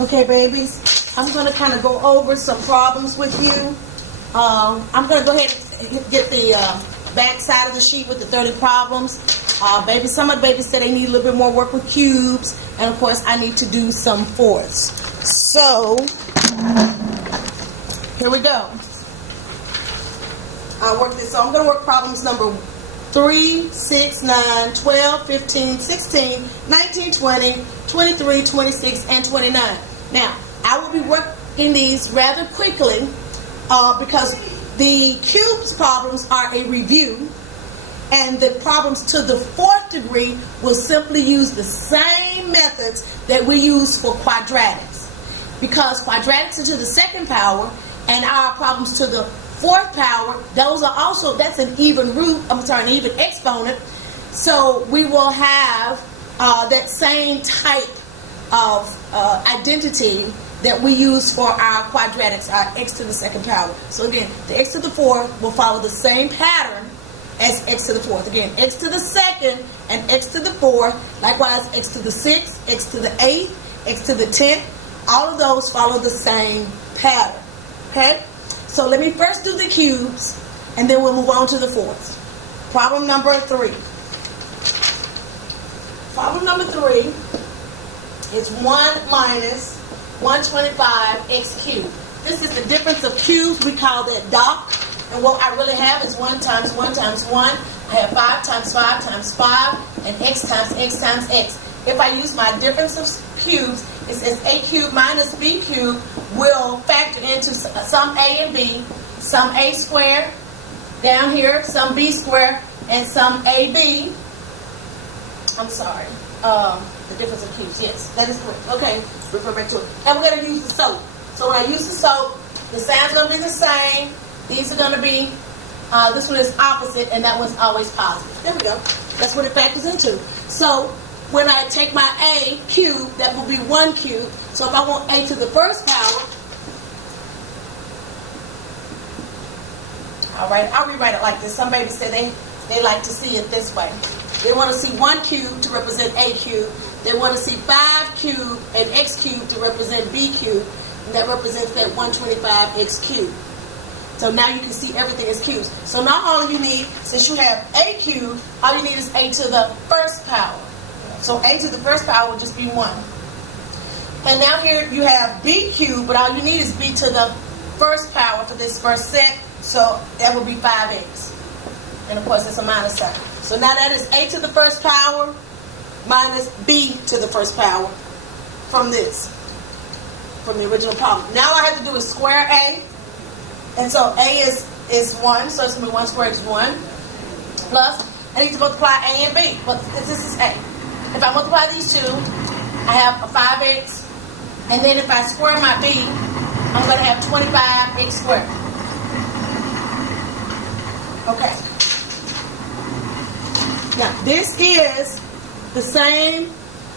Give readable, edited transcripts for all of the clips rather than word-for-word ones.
Okay, babies, I'm going to kind of go over some problems with you. I'm going to go ahead and get the back side of the sheet with the 30 problems. Some of the babies said they need a little bit more work with cubes, and of course I need to do some fourths. So, here we go. I'll work this. So I'm going to work problems number 3, 6, 9, 12, 15, 16, 19, 20, 23, 26, and 29. Now, I will be working these rather quickly because the cubes problems are a review, and the problems to the 4th degree will simply use the same methods that we use for quadratics. Because quadratics are to the 2nd power, and our problems to the 4th power, those are also, that's an even root, an even exponent. So we will have that same type of identity that we use for our quadratics, our x to the 2nd power. So again, the x to the 4th will follow the same pattern as x to the 4th. Again, x to the 2nd and x to the 4th. Likewise, x to the 6th, x to the 8th, x to the 10th. All of those follow the same pattern. Okay? So let me first do the cubes, and then we'll move on to the fourths. Problem number 3. Problem number 3 is 1 minus 125x cubed. This is the difference of cubes. We call that dot. And what I really have is 1 times 1 times 1. I have 5 times 5 times 5, and x times x times x. If I use my difference of cubes, it says a cubed minus b cubed will factor into some a and b, some a squared down here, some b squared, and some ab. I'm sorry. The difference of cubes. Yes, that is correct. Okay, refer back to it. And we're going to use the SOAP. So when I use the SOAP, the sign's going to be the same. These are going to be, this one is opposite, and that one's always positive. There we go. That's what it factors into. So when I take my a cubed, that will be 1 cubed. So if I want a to the 1st power, all right, I'll rewrite it like this. Some babies say they like to see it this way. They want to see 1 cubed to represent a cubed. They want to see 5 cubed and x cubed to represent b cubed. And that represents that 125x cubed. So now you can see everything as cubes. So now all you need, since you have a cubed, all you need is a to the 1st power. So a to the 1st power will just be 1. And now here you have b cubed, but all you need is b to the 1st power for this first set. So that will be 5x. And of course it's a minus sign. So now that is a to the 1st power minus b to the 1st power from this, from the original problem. Now all I have to do is square a. And so a is 1, so it's going to be 1 squared is 1. Plus, I need to multiply a and b, but this is a. If I multiply these two, I have a 5x. And then if I square my b, I'm going to have 25x squared. Okay. Now, this is the same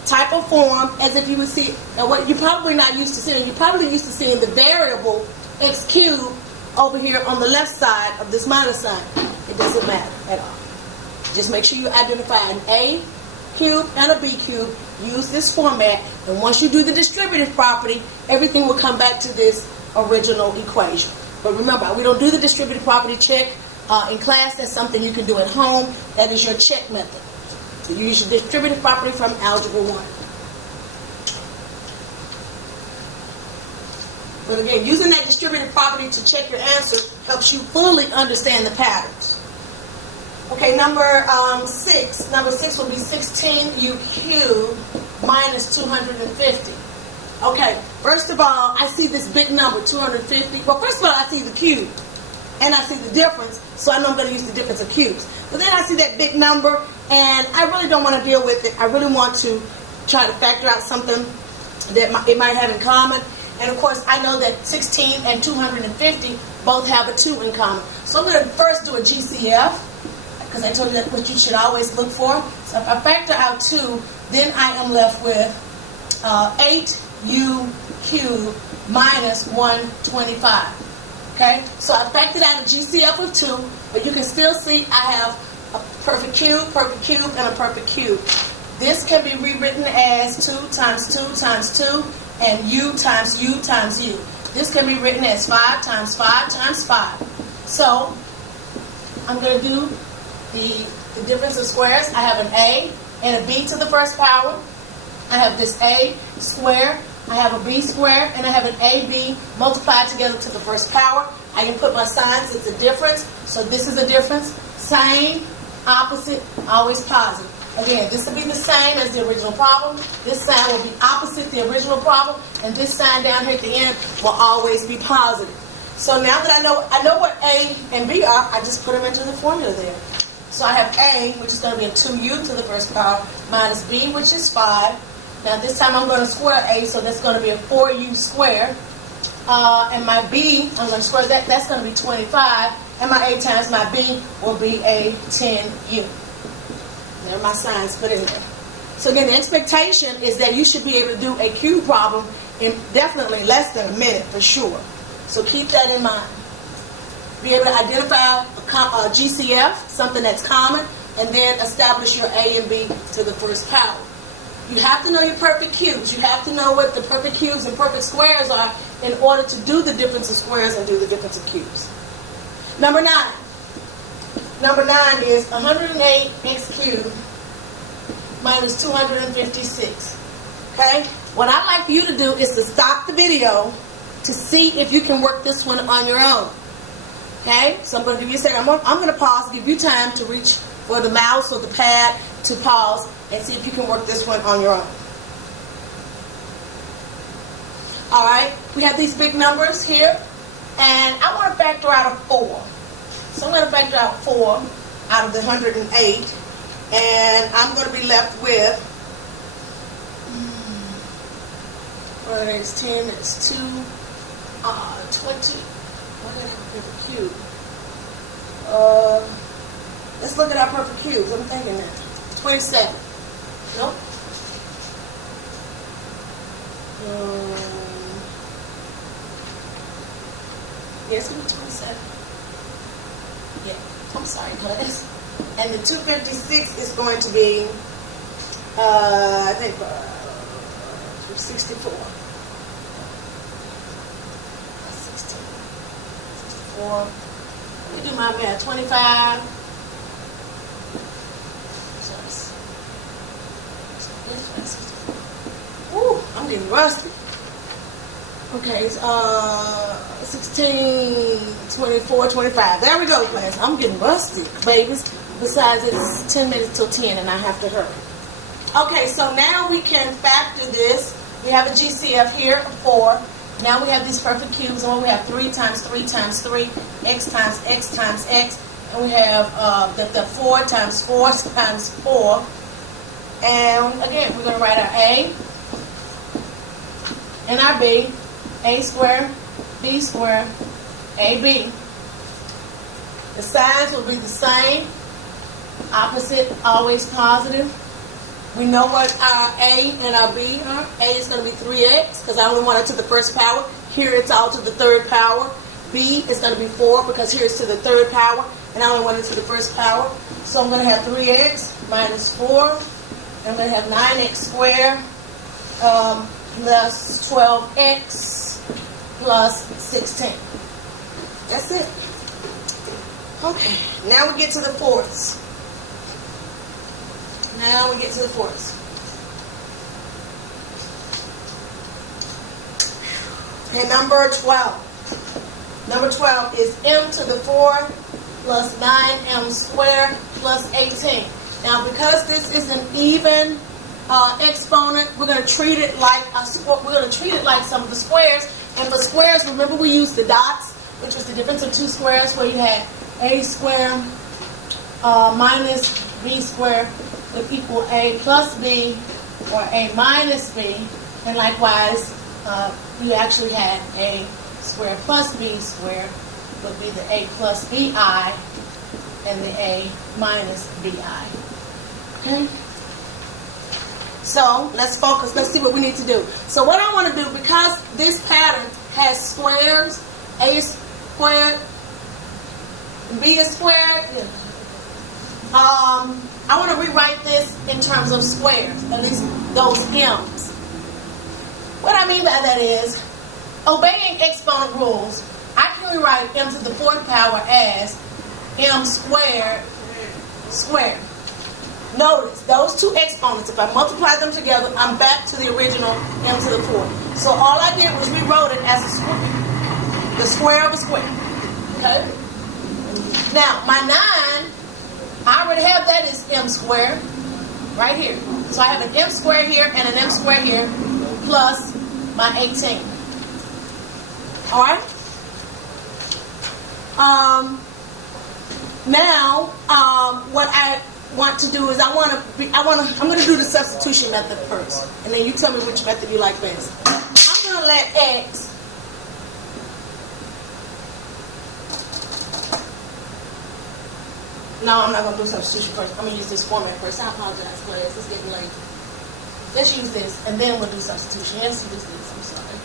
type of form as if you would see, and what you're probably not used to seeing. You're probably used to seeing the variable x cubed over here on the left side of this minus sign. It doesn't matter at all. Just make sure you identify an a cubed and a b cubed. Use this format, and once you do the distributive property, everything will come back to this original equation. But remember, we don't do the distributive property check in class. That's something you can do at home. That is your check method. So you use your distributive property from Algebra 1. But again, using that distributive property to check your answer helps you fully understand the patterns. Okay, number 6. Number 6 will be 16u cubed minus 250. Okay, first of all, I see this big number, 250. Well, first of all, I see the cube, and I see the difference, so I know I'm going to use the difference of cubes. But then I see that big number, and I really don't want to deal with it. I really want to try to factor out something that it might have in common. And of course, I know that 16 and 250 both have a 2 in common. So I'm going to first do a GCF, because I told you that's what you should always look for. So if I factor out 2, then I am left with 8u cubed minus 125. Okay? So I factored out a GCF of 2, but you can still see I have a perfect cube, and a perfect cube. This can be rewritten as 2 times 2 times 2, and u times u times u. This can be written as 5 times 5 times 5. So I'm going to do the difference of squares. I have an a and a b to the first power. I have this a squared, I have a b squared, and I have an ab multiplied together to the first power. I can put my signs, it's a difference. So this is a difference. Same, opposite, always positive. Again, this will be the same as the original problem. This sign will be opposite the original problem, and this sign down here at the end will always be positive. So now that I know what a and b are, I just put them into the formula there. So I have a, which is going to be a 2u to the first power, minus b, which is 5. Now this time I'm going to square a, so that's going to be a 4u squared. And my b, I'm going to square that, that's going to be 25. And my a times my b will be a 10u. There are my signs put in there. So again, the expectation is that you should be able to do a cube problem in definitely less than a minute for sure. So keep that in mind. Be able to identify a GCF, something that's common, and then establish your a and b to the first power. You have to know your perfect cubes. You have to know what the perfect cubes and perfect squares are in order to do the difference of squares and do the difference of cubes. Number 9. Number 9 is 108x cubed minus 256. Okay? What I'd like for you to do is to stop the video to see if you can work this one on your own. Okay? So I'm going to give you a second. I'm going to pause, give you time to reach for the mouse or the pad to pause and see if you can work this one on your own. Alright? We have these big numbers here, and I want to factor out a 4. So I'm going to factor out 4 out of the 108, and I'm going to be left with, well, there's 10, it's 2, 20, what did I have a perfect cube? Let's look at our perfect cubes. I'm thinking that. 27. Nope. Yeah, it's going to be 27. Yeah, I'm sorry, guys. And the 256 is going to be, I think, 64. 64. Let me do my math. 25. Ooh, I'm getting rusty. Okay, 16, 24, 25. There we go, class. I'm getting rusty, babies. Besides, it's 10 minutes till 10, and I have to hurry. Okay, so now we can factor this. We have a GCF here, of 4. Now we have these perfect cubes, and we have 3 times 3 times 3, x times x times x, and we have the 4 times 4 times 4. And again, we're going to write our a and our b. A squared, b squared, ab. The signs will be the same. Opposite, always positive. We know what our a and our b are. A is going to be 3x because I only want it to the first power. Here it's all to the third power. B is going to be 4 because here it's to the third power, and I only want it to the first power. So I'm going to have 3x minus 4. I'm going to have 9x squared plus 12x plus 16. That's it. Okay, now we get to the fourths. Okay, number 12. Number 12 is m to the 4 plus 9m squared plus 18. Now, because this is an even exponent, we're going to treat it like some of the squares. And for squares, remember we used the dots, which was the difference of two squares, where you had a squared minus b squared would equal a plus b, or a minus b. And likewise, you actually had a squared plus b squared would be the a plus bi, and the a minus bi. Okay? So, let's focus. Let's see what we need to do. So, what I want to do, because this pattern has squares, a is squared, b is squared, I want to rewrite this in terms of squares, at least those m's. What I mean by that is, obeying exponent rules, I can rewrite m to the fourth power as m squared squared. Notice, those two exponents, if I multiply them together, I'm back to the original m to the fourth. So all I did was rewrote it as a square, the square of a square. Okay? Now, my 9, I already have that as m squared right here. So I have an m squared here and an m squared here plus my 18. All right? Now, what I want to do is I'm going to do the substitution method first, and then you tell me which method you like best. I'm going to let x No, I'm not going to do substitution first. I'm going to use this format first. I apologize, class. It's getting late. Let's use this, and then we'll do substitution. Yes, use this. I'm sorry.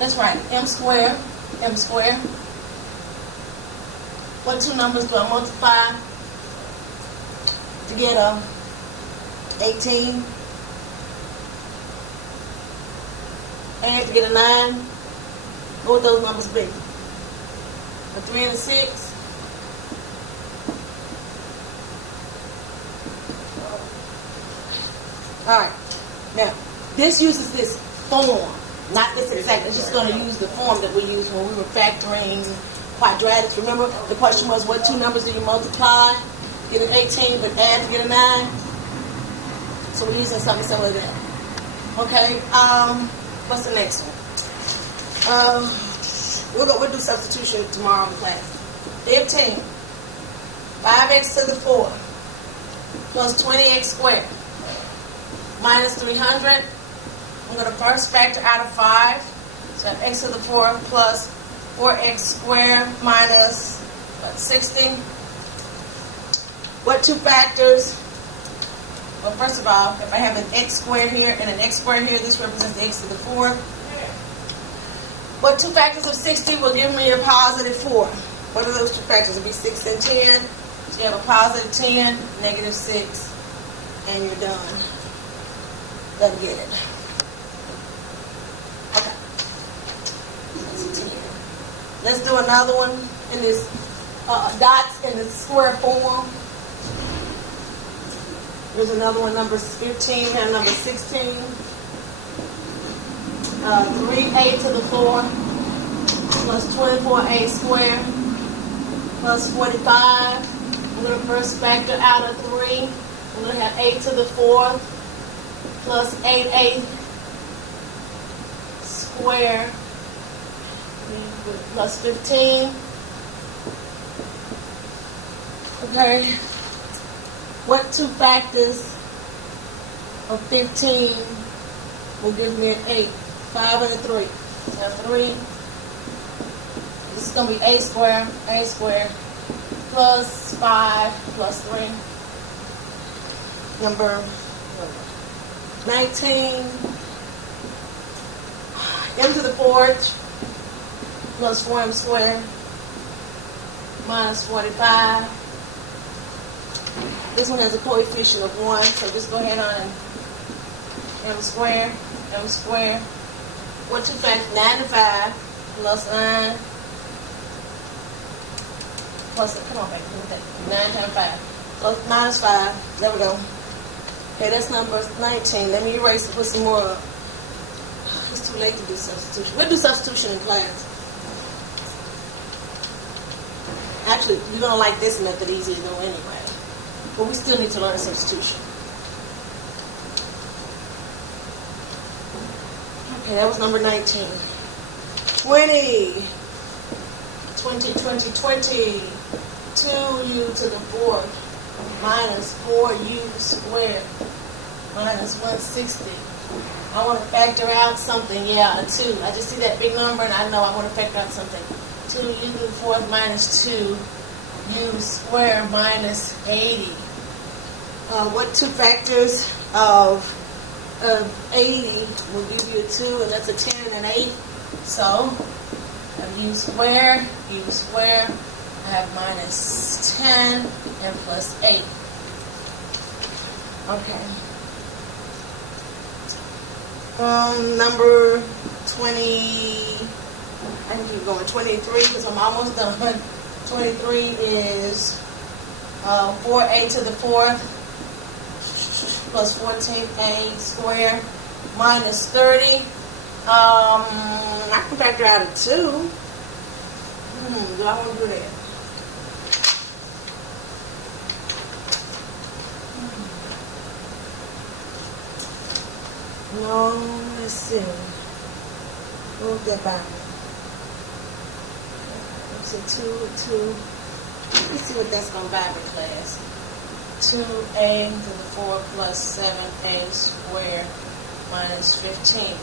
That's right. M squared. M squared. What two numbers do I multiply to get 18? And to get a 9? What would those numbers be? A 3 and a 6? Alright. Now, this uses this form. Not this exact. It's just going to use the form that we used when we were factoring quadratics. Remember, the question was, what two numbers do you multiply? Get an 18, but add to get a 9? So we're using something similar to that. Okay, what's the next one? We'll do substitution tomorrow in class. 15. 5x to the 4 plus 20x squared minus 300. I'm going to first factor out of 5. So I have x to the 4 plus 4x squared minus 60. What two factors? Well, first of all, if I have an x squared here and an x squared here, this represents the x to the 4. What two factors of 60 will give me a positive 4? What are those two factors? It'll be 6 and 10. So you have a positive 10, negative 6, and you're done. Doesn't get it. Okay. That's 10. Let's do another one in this dots in the square form. There's another one, number 15, and number 16. 3a to the 4 plus 24a squared plus 45. I'm going to first factor out of 3. I'm going to have 8 to the 4 plus 8a squared plus 15. Okay. What two factors of 15 will give me an 8? 5 and a 3. So 3. This is going to be a squared plus 5 plus 3. Number 19. M to the 4th plus 4m squared minus 45. This one has a coefficient of 1, so just go ahead on m squared. What two factors? 9 to 5 plus 9 plus, come on, baby, 9 times 5 plus minus 5. There we go. Okay, that's number 19. Let me erase and put some more up. It's too late to do substitution. We'll do substitution in class. Actually, you're going to like this method easier though anyway. But we still need to learn substitution. Okay, that was number 19. 20. 2u to the 4th minus 4u squared minus 160. I want to factor out something. Yeah, a 2. I just see that big number and I know I want to factor out something. 2u to the 4th minus 2u squared minus 80. What two factors of 80 will give you a 2, and that's a 10 and an 8. So, I have u squared. I have minus 10 and plus 8. Okay. Number 20, I can keep going, 23, because I'm almost done. 23 is 4a to the 4th plus 14a squared minus 30. I can factor out a 2. Do I want to do that? No, let's see. Move that back. Let's see, 2. Let's see what that's going to buy me, class. 2a to the 4 plus 7a squared minus 15.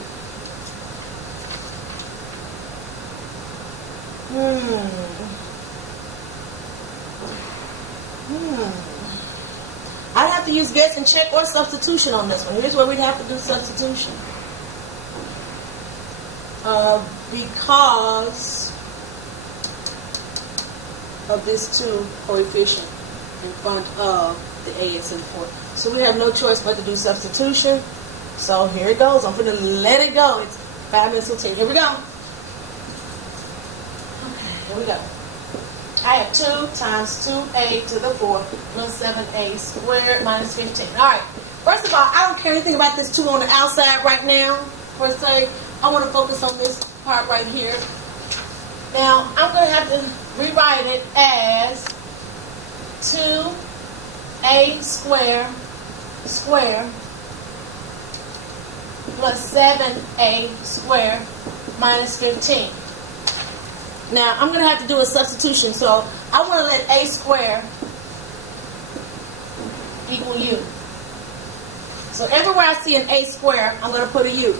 I'd have to use guess and check or substitution on this one. Here's where we'd have to do substitution. Because of this 2 coefficient in front of the ax to the 4. So we have no choice but to do substitution. So here it goes. I'm going to let it go. It's 5 minutes till 10. Here we go. Okay, here we go. I have 2 times 2a to the 4 plus 7a squared minus 15. All right. First of all, I don't care anything about this 2 on the outside right now, per se. I want to focus on this part right here. Now, I'm going to have to rewrite it as 2a squared plus 7a squared minus 15. Now, I'm going to have to do a substitution, so I want to let a squared equal u. So everywhere I see an a squared, I'm going to put a u.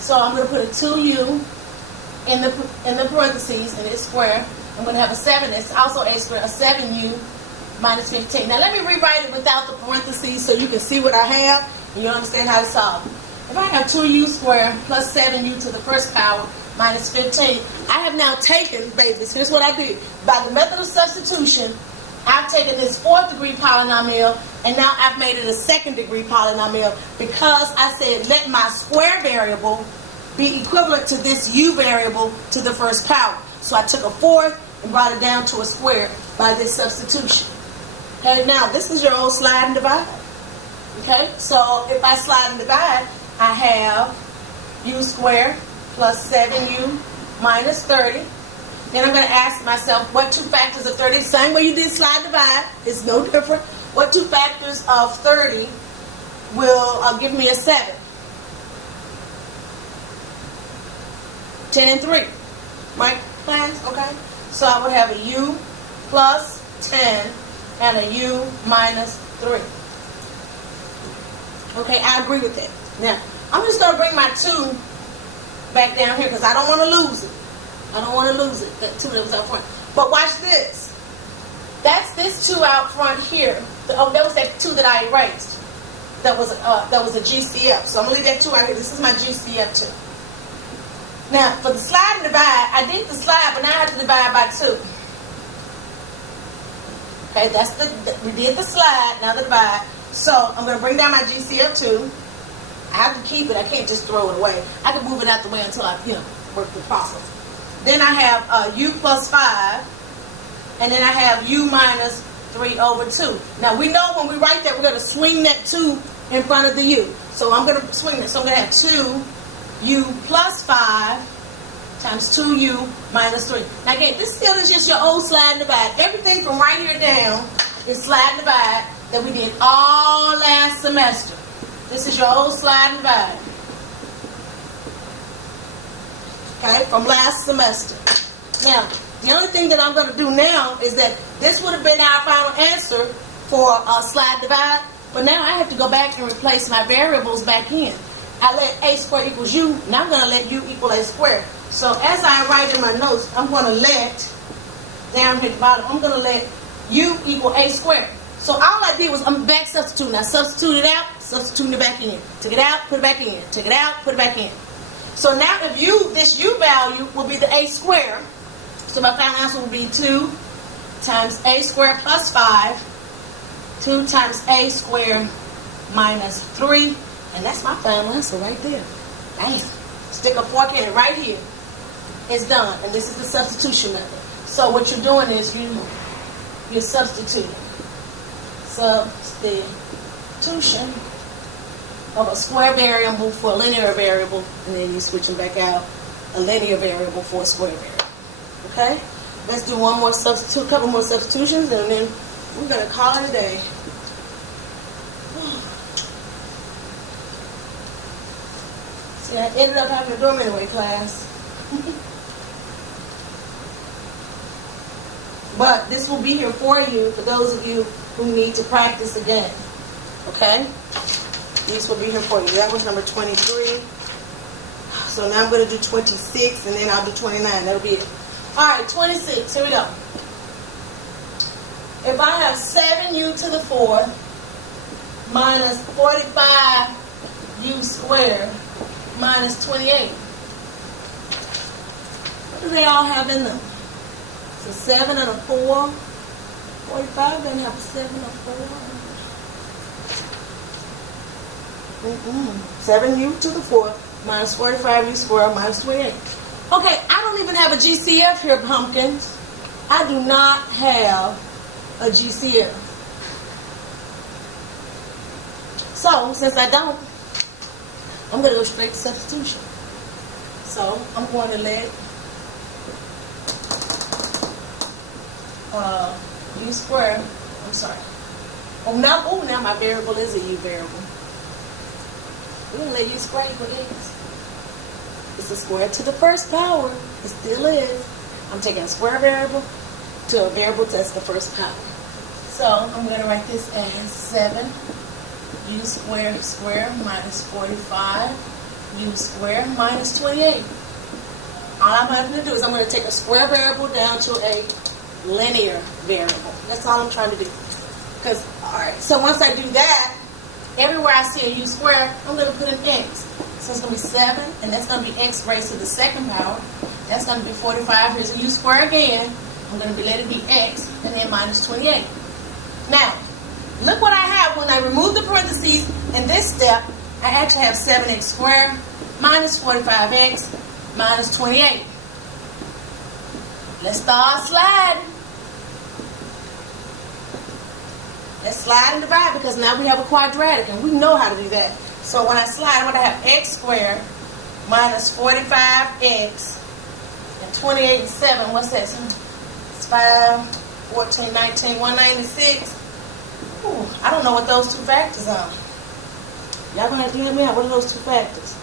So I'm going to put a 2u in the parentheses, and it's square. I'm going to have a 7, it's also a squared, a 7u minus 15. Now, let me rewrite it without the parentheses so you can see what I have, and you'll understand how to solve it. If I have 2u squared plus 7u to the first power minus 15, I have now taken, babies, here's what I did. By the method of substitution, I've taken this 4th degree polynomial and now I've made it a 2nd degree polynomial because I said let my square variable be equivalent to this u variable to the first power. So I took a 4th and brought it down to a square by this substitution. Okay, now this is your old slide and divide. Okay, so if I slide and divide, I have u squared plus 7u minus 30. Then I'm going to ask myself, what 2 factors of 30? Same way you did slide divide. It's no different. What 2 factors of 30 will give me a 7? 10 and 3. Right, class? Okay. So I would have a u plus 10 and a u minus 3. Okay, I agree with that. Now, I'm just going to bring my 2 back down here because I don't want to lose it. I don't want to lose it, that 2 that was out front. But watch this. That's this 2 out front here. Oh, that was that 2 that I erased. That was a GCF. So I'm going to leave that 2 out here. This is my GCF 2. Now, for the slide and divide, I did the slide, but now I have to divide by 2. Okay, we did the slide, now the divide. So I'm going to bring down my GCF 2. I have to keep it. I can't just throw it away. I can move it out the way until I, work the problem. Then I have u plus 5, and then I have u minus 3 over 2. Now we know when we write that, we're going to swing that 2 in front of the u. So I'm going to swing it. So I'm going to have 2u plus 5 times 2u minus 3. Now again, this still is just your old slide and divide. Everything from right here down is slide and divide that we did all last semester. This is your old slide and divide. Okay, from last semester. Now, the only thing that I'm going to do now is that this would have been our final answer for slide divide, but now I have to go back and replace my variables back in. I let a squared equals u, now I'm going to let u equal a squared. So as I write in my notes, I'm going to let, down here at the bottom, I'm going to let u equal a squared. So all I did was I'm back substituting. I substituted it out, substituting it back in. Took it out, put it back in. Took it out, put it back in. So now if this u value will be the a squared, so my final answer will be 2 times a squared plus 5, 2 times a squared minus 3, And that's my final answer right there. Bam. Stick a fork in it right here. It's done. And this is the substitution method. So what you're doing is you're substituting. Substitution of a square variable for a linear variable, and then you're switching back out a linear variable for a square variable. Okay? Let's do one more substitute, a couple more substitutions, and then we're going to call it a day. See, I ended up having to do them anyway, class. But this will be here for you, for those of you who need to practice again. Okay? These will be here for you. That was number 23. So now I'm going to do 26, and then I'll do 29. That'll be it. All right, 26. Here we go. If I have 7u to the 4th minus 45u squared minus 28. What do they all have in them? It's a 7 and a 4. 45 doesn't have a 7 or 4. 7u to the 4th minus 45u squared minus 28. Okay, I don't even have a GCF here, pumpkins. I do not have a GCF. So, since I don't, I'm going to go straight to substitution. So, I'm going to let u squared, now my variable is a u variable. We're going to let u squared equal x. It's a square to the first power. It still is. I'm taking a square variable to a variable that's the first power. So I'm going to write this as 7u squared minus 45u squared minus 28. All I'm having to do is I'm going to take a square variable down to a linear variable. That's all I'm trying to do. Because, alright, so once I do that, everywhere I see a u squared, I'm going to put an x. So it's going to be 7, and that's going to be x raised to the second power. That's going to be 45. Here's a u squared again. I'm going to let it be x, and then minus 28. Now, look what I have when I remove the parentheses in this step. I actually have 7x squared minus 45x minus 28. Let's start sliding. Let's slide and divide, because now we have a quadratic, and we know how to do that. So when I slide, I'm going to have x squared minus 45x and 28 and 7. What's that? It's 5, 14, 19, 196. Ooh, I don't know what those two factors are. Y'all going to have to help me out. What are those two factors?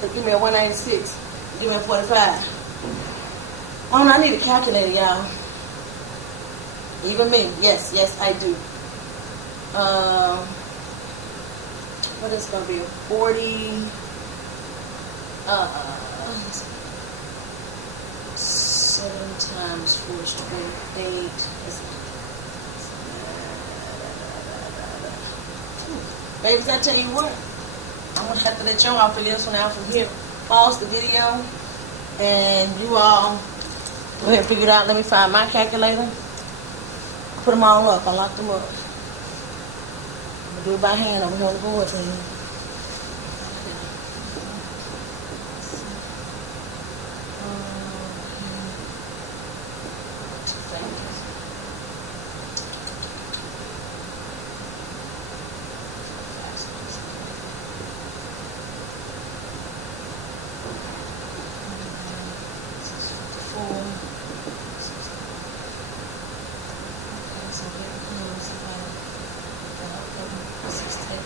So give me a 196. Give me a 45. Oh, no, I need a calculator, y'all. Even me. Yes, I do. What is going to be a 40? 7 times 4 is 28. Babies, I tell you what, I'm going to have to let y'all figure this one out from here. Pause the video, and you all go ahead and figure it out. Let me find my calculator. Put them all up. I locked them up. I'm going to do it by hand over here on the board then.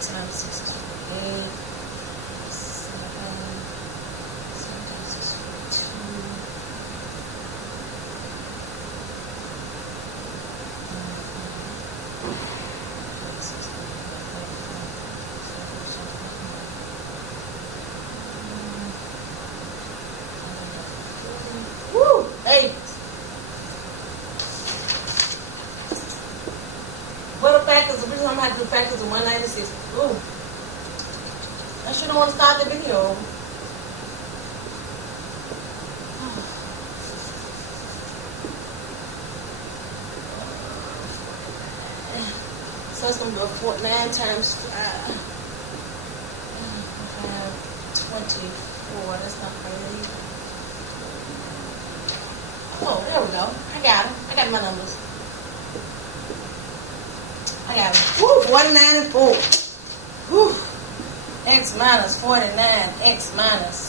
Times 6 is 48. 7 times 6 is 42. Woo! Hey! What are factors? The reason I'm going to do factors of 196. Ooh. I shouldn't want to start the video. So it's going to go 9 times 5. 24. That's not right. Oh, there we go. I got it. I got my numbers. I got it. Woo, 49 and 4. Woo. X minus 49. X minus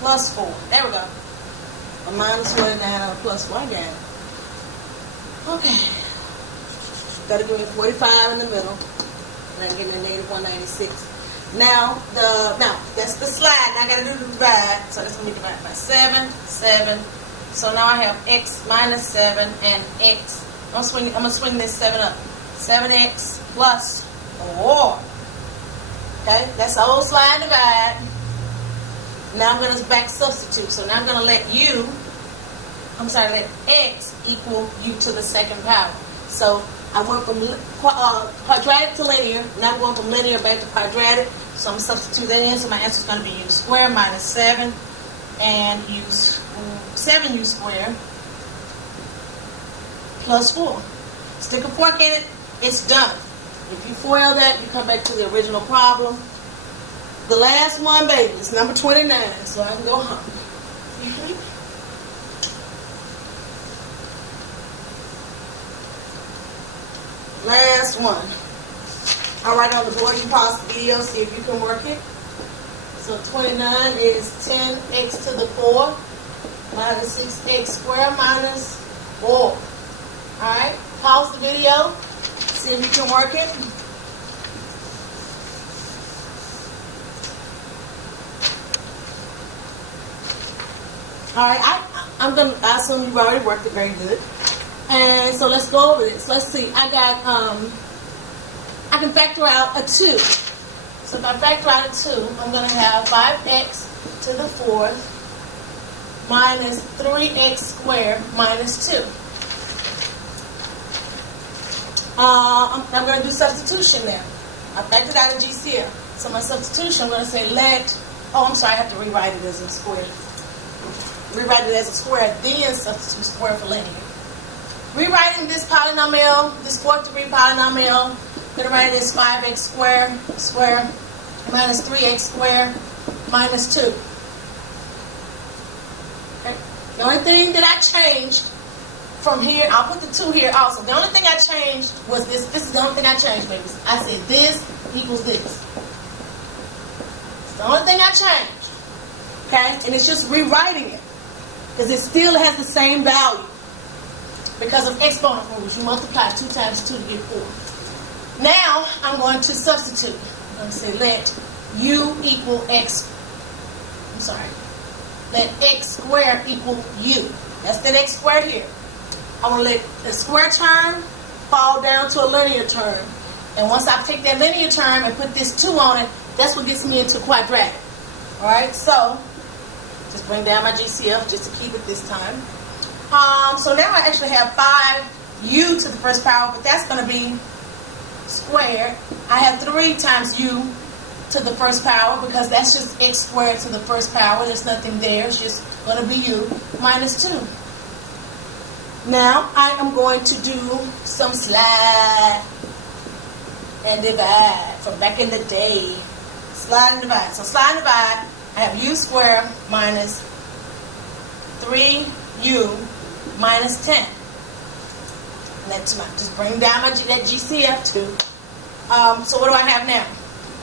plus 4. There we go. A minus 49 or plus 4. I got it. Okay. Gotta give me 45 in the middle. And I'm getting a negative 196. Now that's the slide. Now I gotta do the divide. So that's gonna be divided by 7, 7. So now I have x minus 7 and x. I'm gonna swing this 7 up. 7x plus 4. Okay, that's the whole slide divide. Now I'm gonna back substitute. So now I'm gonna let x equal u to the second power. So I went from quadratic to linear. Now I'm going from linear back to quadratic. So I'm going to substitute that in. So my answer is going to be u squared minus 7 and 7u squared plus 4. Stick a fork in it. It's done. If you FOIL that, you come back to the original problem. The last one, baby, is number 29. So I can go home. Last one. I'll write on the board. You pause the video, see if you can work it. So 29 is 10x to the 4 minus 6x squared minus 4. Alright, pause the video, see if you can work it. Alright, I assume you've already worked it very good. And so let's go over this. Let's see. I can factor out a 2. So if I factor out a 2, I'm going to have 5x to the 4th minus 3x squared minus 2. I'm going to do substitution now. I factored out a GCF. So my substitution, I'm going to say I have to rewrite it as a square. Rewrite it as a square, then substitute square for linear. Rewriting this polynomial, this 4th degree polynomial, I'm going to write it as 5x squared minus 3x squared minus 2. Okay. The only thing that I changed from here, I'll put the 2 here also. The only thing I changed was this. This is the only thing I changed, babies. I said this equals this. It's the only thing I changed. Okay? And it's just rewriting it. Because it still has the same value. Because of exponent rules, you multiply 2 times 2 to get 4. Now, I'm going to substitute. I'm going to say let u equal x. Let x squared equal u. That's that x squared here. I'm going to let the square term fall down to a linear term. And once I take that linear term and put this 2 on it, that's what gets me into quadratic. Alright, so just bring down my GCF just to keep it this time. So now I actually have 5u to the first power, but that's going to be squared. I have 3 times u to the first power because that's just x squared to the first power. There's nothing there. It's just going to be u minus 2. Now I am going to do some slide and divide from back in the day. Slide and divide. So slide and divide, I have u squared minus 3u minus 10. Let's just bring down that GCF too. So what do I have now?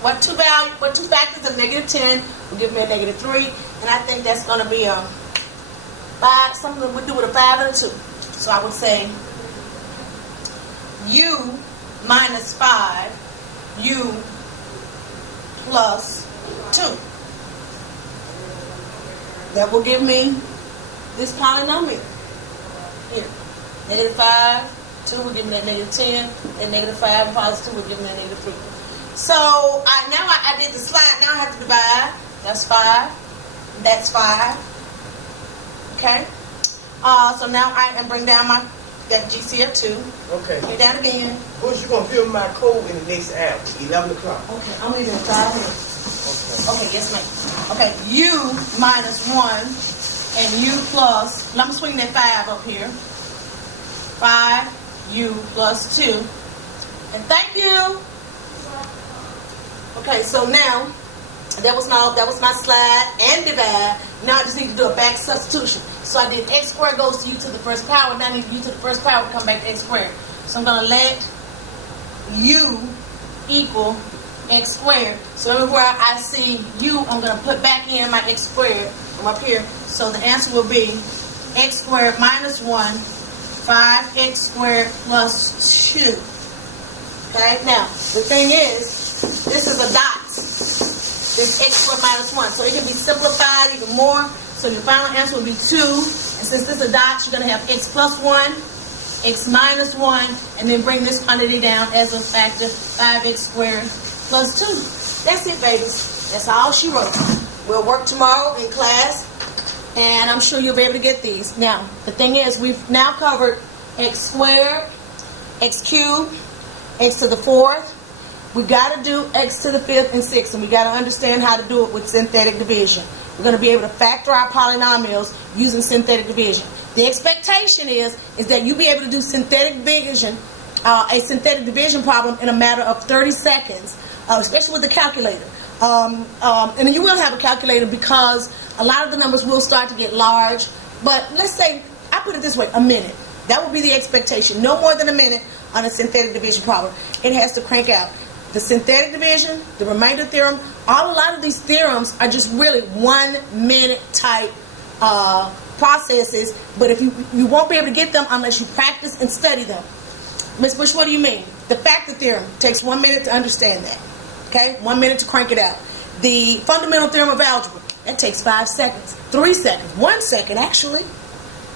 What two factors of negative 10 will give me a negative 3? And I think that's going to be 5. Something we do with a 5 and a 2. So I would say u minus 5, u plus 2. That will give me this polynomial. Here, negative 5, 2 will give me that negative 10, and negative 5 and positive 2 will give me that negative 3. So now I did the slide. Now I have to divide. That's 5. That's 5. Okay. So now I can bring down that GCF 2. Okay. Bring down again. Bush, you're going to fill my code in the next hour, 11 o'clock. Okay, I'm leaving 5 minutes. Okay, yes ma'am. Okay, u minus 1 and u plus, I'm swinging that 5 up here. 5 u plus 2. And thank you. Okay, so now that was my slide and divide. Now I just need to do a back substitution. So I did x squared goes to u to the first power. Now I need u to the first power to come back to x squared. So I'm going to let u equal x squared. So everywhere I see u, I'm going to put back in my x squared from up here. So the answer will be x squared minus 1, 5x squared plus 2. Okay, now the thing is, this is a dot. This x squared minus 1. So it can be simplified even more. So your final answer will be 2. And since this is a dot, you're going to have x plus 1, x minus 1, and then bring this quantity down as a factor, 5x squared plus 2. That's it, babies. That's all she wrote. We'll work tomorrow in class, and I'm sure you'll be able to get these. Now, the thing is, we've now covered x squared, x cubed, x to the 4th. We got to do x to the 5th and 6th, and we got to understand how to do it with synthetic division. We're going to be able to factor our polynomials using synthetic division. The expectation is that you be able to do synthetic division, a synthetic division problem in a matter of 30 seconds, especially with the calculator. And you will have a calculator because a lot of the numbers will start to get large. But let's say, I put it this way, a minute. That would be the expectation. No more than a minute on a synthetic division problem. It has to crank out. The synthetic division, the remainder theorem, a lot of these theorems are just really 1 minute type processes, but if you won't be able to get them unless you practice and study them. Ms. Bush, what do you mean? The factor theorem takes 1 minute to understand that. Okay? 1 minute to crank it out. The fundamental theorem of algebra, that takes 5 seconds, 3 seconds, 1 second actually.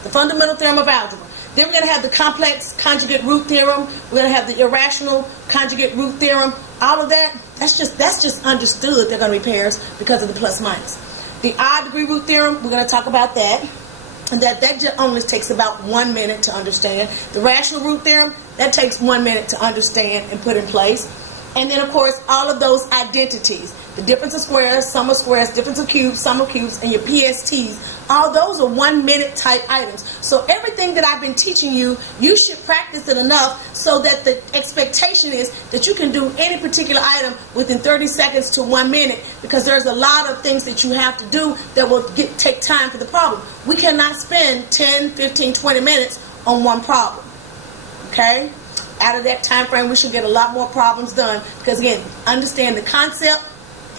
The fundamental theorem of algebra. Then we're going to have the complex conjugate root theorem. We're going to have the irrational conjugate root theorem. All of that, that's just understood. They're going to be pairs because of the plus minus. The odd degree root theorem, we're going to talk about that. And that just only takes about 1 minute to understand. The rational root theorem, that takes 1 minute to understand and put in place. And then, of course, all of those identities. The difference of squares, sum of squares, difference of cubes, sum of cubes, and your PSTs. All those are 1 minute type items. So everything that I've been teaching you, you should practice it enough so that the expectation is that you can do any particular item within 30 seconds to 1 minute, because there's a lot of things that you have to do that will take time for the problem. We cannot spend 10, 15, 20 minutes on one problem. Okay? Out of that time frame, we should get a lot more problems done, because again, understand the concept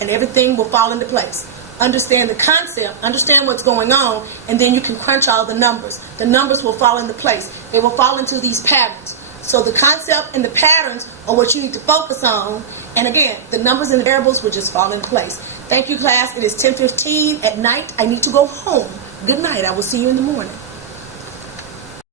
and everything will fall into place. Understand the concept, understand what's going on, and then you can crunch all the numbers. The numbers will fall into place. They will fall into these patterns. So the concept and the patterns are what you need to focus on, and again, the numbers and the variables will just fall into place. Thank you, class. It is 10:15 at night. I need to go home. Good night. I will see you in the morning.